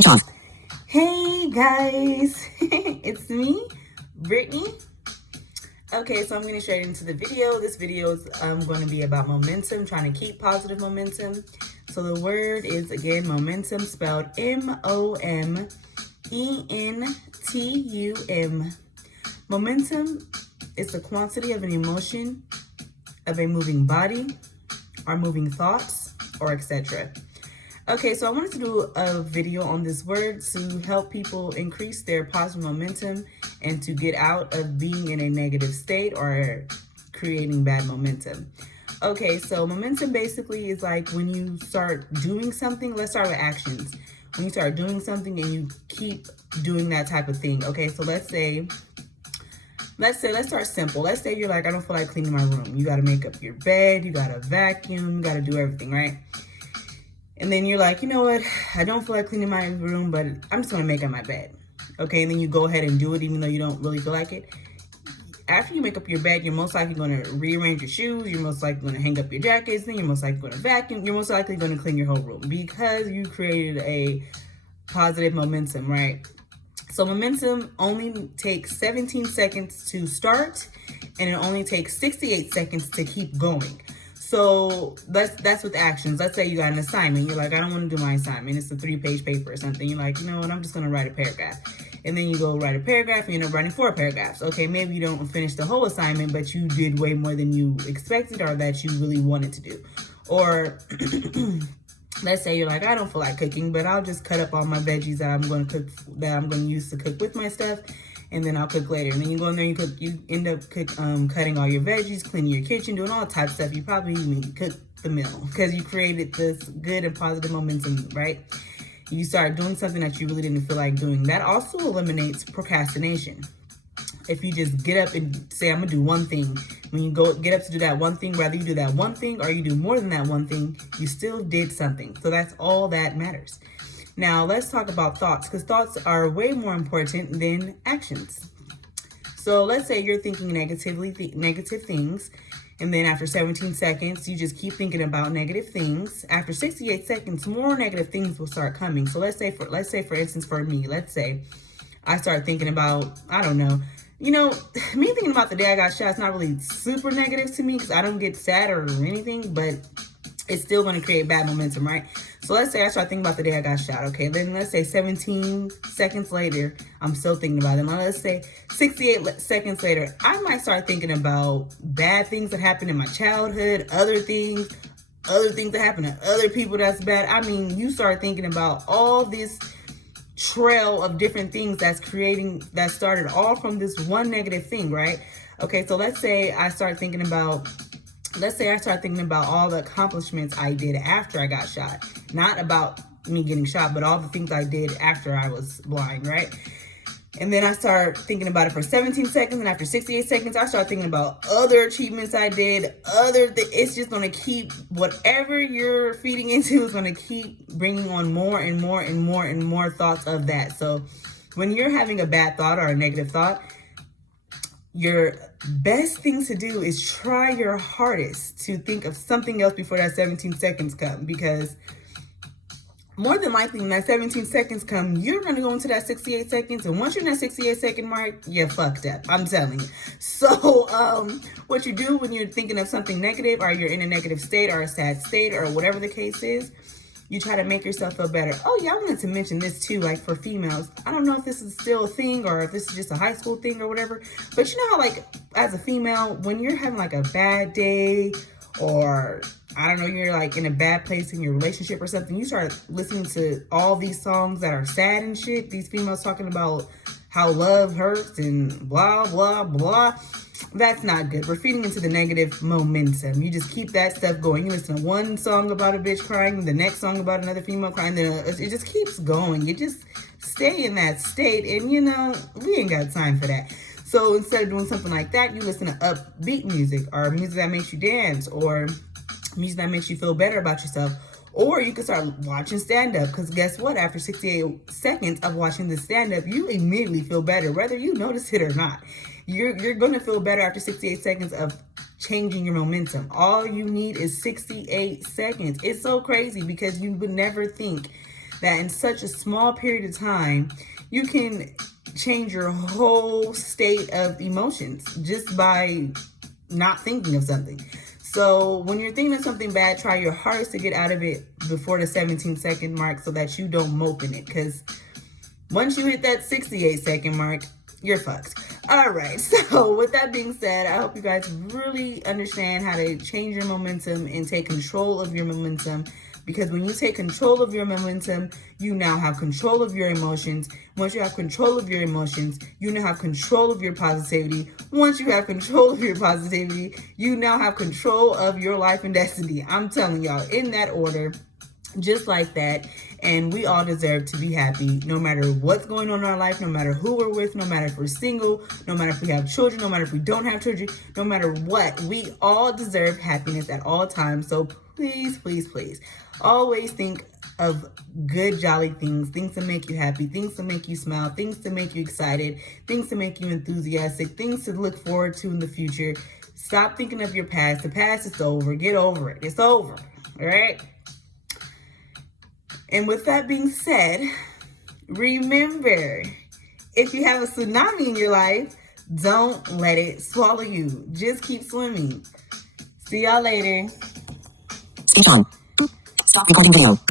Speech off. Hey guys, it's me, Brittany. Okay, so I'm getting straight into the video. This video is going to be about momentum, trying to keep positive momentum. So the word is, again, momentum, spelled M-O-M-E-N-T-U-M. Momentum is the quantity of an emotion, of a moving body, or moving thoughts, or etc. Okay, so I wanted to do a video on this word to help people increase their positive momentum and to get out of being in a negative state or creating bad momentum. Okay, so momentum basically is like when you start doing something. Let's start with actions. When you start doing something and you keep doing that type of thing. Okay, so let's start simple. Let's say you're like, I don't feel like cleaning my room. You got to make up your bed, you got to vacuum, you got to do everything, right? And then you're like, you know what? I don't feel like cleaning my room, but I'm just going to make up my bed. Okay, and then you go ahead and do it even though you don't really feel like it. After you make up your bed, you're most likely going to rearrange your shoes. You're most likely going to hang up your jackets. Then you're most likely going to vacuum. You're most likely going to clean your whole room because you created a positive momentum, right? So momentum only takes 17 seconds to start, and it only takes 68 seconds to keep going. So that's with actions. Let's say you got an assignment. You're like, I don't want to do my assignment. It's a 3-page paper or something. You're like, you know what? I'm just going to write a paragraph. And then you go write a paragraph and you end up writing 4 paragraphs. Okay, maybe you don't finish the whole assignment, but you did way more than you expected or that you really wanted to do. Or let's say you're like, I don't feel like cooking, but I'll just cut up all my veggies that I'm going to use to cook with my stuff. And then I'll cook later. And then you go in there and you cook. You end up cutting all your veggies, cleaning your kitchen, doing all types of stuff. You probably even cook the meal because you created this good and positive momentum, right? You start doing something that you really didn't feel like doing. That also eliminates procrastination. If you just get up and say, I'm gonna do one thing, when you get up to do that one thing, whether you do that one thing or you do more than that one thing, you still did something. So that's all that matters. Now, let's talk about thoughts, because thoughts are way more important than actions. So let's say you're thinking negative things, and then after 17 seconds, you just keep thinking about negative things. After 68 seconds, more negative things will start coming. So let's say for instance, for me, let's say I start thinking about, I don't know, me thinking about the day I got shot is not really super negative to me because I don't get sad or anything, but it's still going to create bad momentum, right? So let's say I start thinking about the day I got shot, okay? Then let's say 17 seconds later, I'm still thinking about it. Now let's say 68 seconds later, I might start thinking about bad things that happened in my childhood, other things that happen to other people that's bad. I mean, you start thinking about all this trail of different things that started all from this one negative thing, right? Okay, so let's say I start thinking about all the accomplishments I did after I got shot. Not about me getting shot, but all the things I did after I was blind, right? And then I start thinking about it for 17 seconds, and after 68 seconds, I start thinking about other achievements I did, it's just going to keep, whatever you're feeding into is going to keep bringing on more and more and more and more thoughts of that. So when you're having a bad thought or a negative thought, your best thing to do is try your hardest to think of something else before that 17 seconds come, because more than likely when that 17 seconds come, you're going to go into that 68 seconds, and once you're in that 68 second mark, you're fucked up. I'm telling you. So what you do when you're thinking of something negative, or you're in a negative state or a sad state or whatever the case is, you try to make yourself feel better. Oh yeah, I wanted to mention this too, like for females. I don't know if this is still a thing or if this is just a high school thing or whatever, but you know how like as a female, when you're having like a bad day, or I don't know, you're like in a bad place in your relationship or something, you start listening to all these songs that are sad and shit. These females talking about how love hurts and blah, blah, blah. That's not good. We're feeding into the negative momentum. You just keep that stuff going. You listen to one song about a bitch crying, the next song about another female crying, then it just keeps going. You just stay in that state, and we ain't got time for that. So instead of doing something like that, you listen to upbeat music, or music that makes you dance, or music that makes you feel better about yourself. Or you can start watching stand-up, because guess what? After 68 seconds of watching the stand-up, you immediately feel better, whether you notice it or not. You're going to feel better after 68 seconds of changing your momentum. All you need is 68 seconds. It's so crazy because you would never think that in such a small period of time, you can change your whole state of emotions just by not thinking of something. So when you're thinking of something bad, try your hardest to get out of it before the 17-second mark so that you don't mope in it. Because once you hit that 68-second mark, you're fucked. All right, so with that being said, I hope you guys really understand how to change your momentum and take control of your momentum. Because when you take control of your momentum, you now have control of your emotions. Once you have control of your emotions, you now have control of your positivity. Once you have control of your positivity, you now have control of your life and destiny. I'm telling y'all, in that order, just like that. And we all deserve to be happy no matter what's going on in our life, no matter who we're with, no matter if we're single, no matter if we have children, no matter if we don't have children, no matter what. We all deserve happiness at all times. So please, please, please, always think of good, jolly things to make you happy, things to make you smile, things to make you excited, things to make you enthusiastic, things to look forward to in the future. Stop thinking of your past. The past is over. Get over it. It's over. All right? And with that being said, remember, if you have a tsunami in your life, don't let it swallow you. Just keep swimming. See y'all later. Speech on. Stop recording video.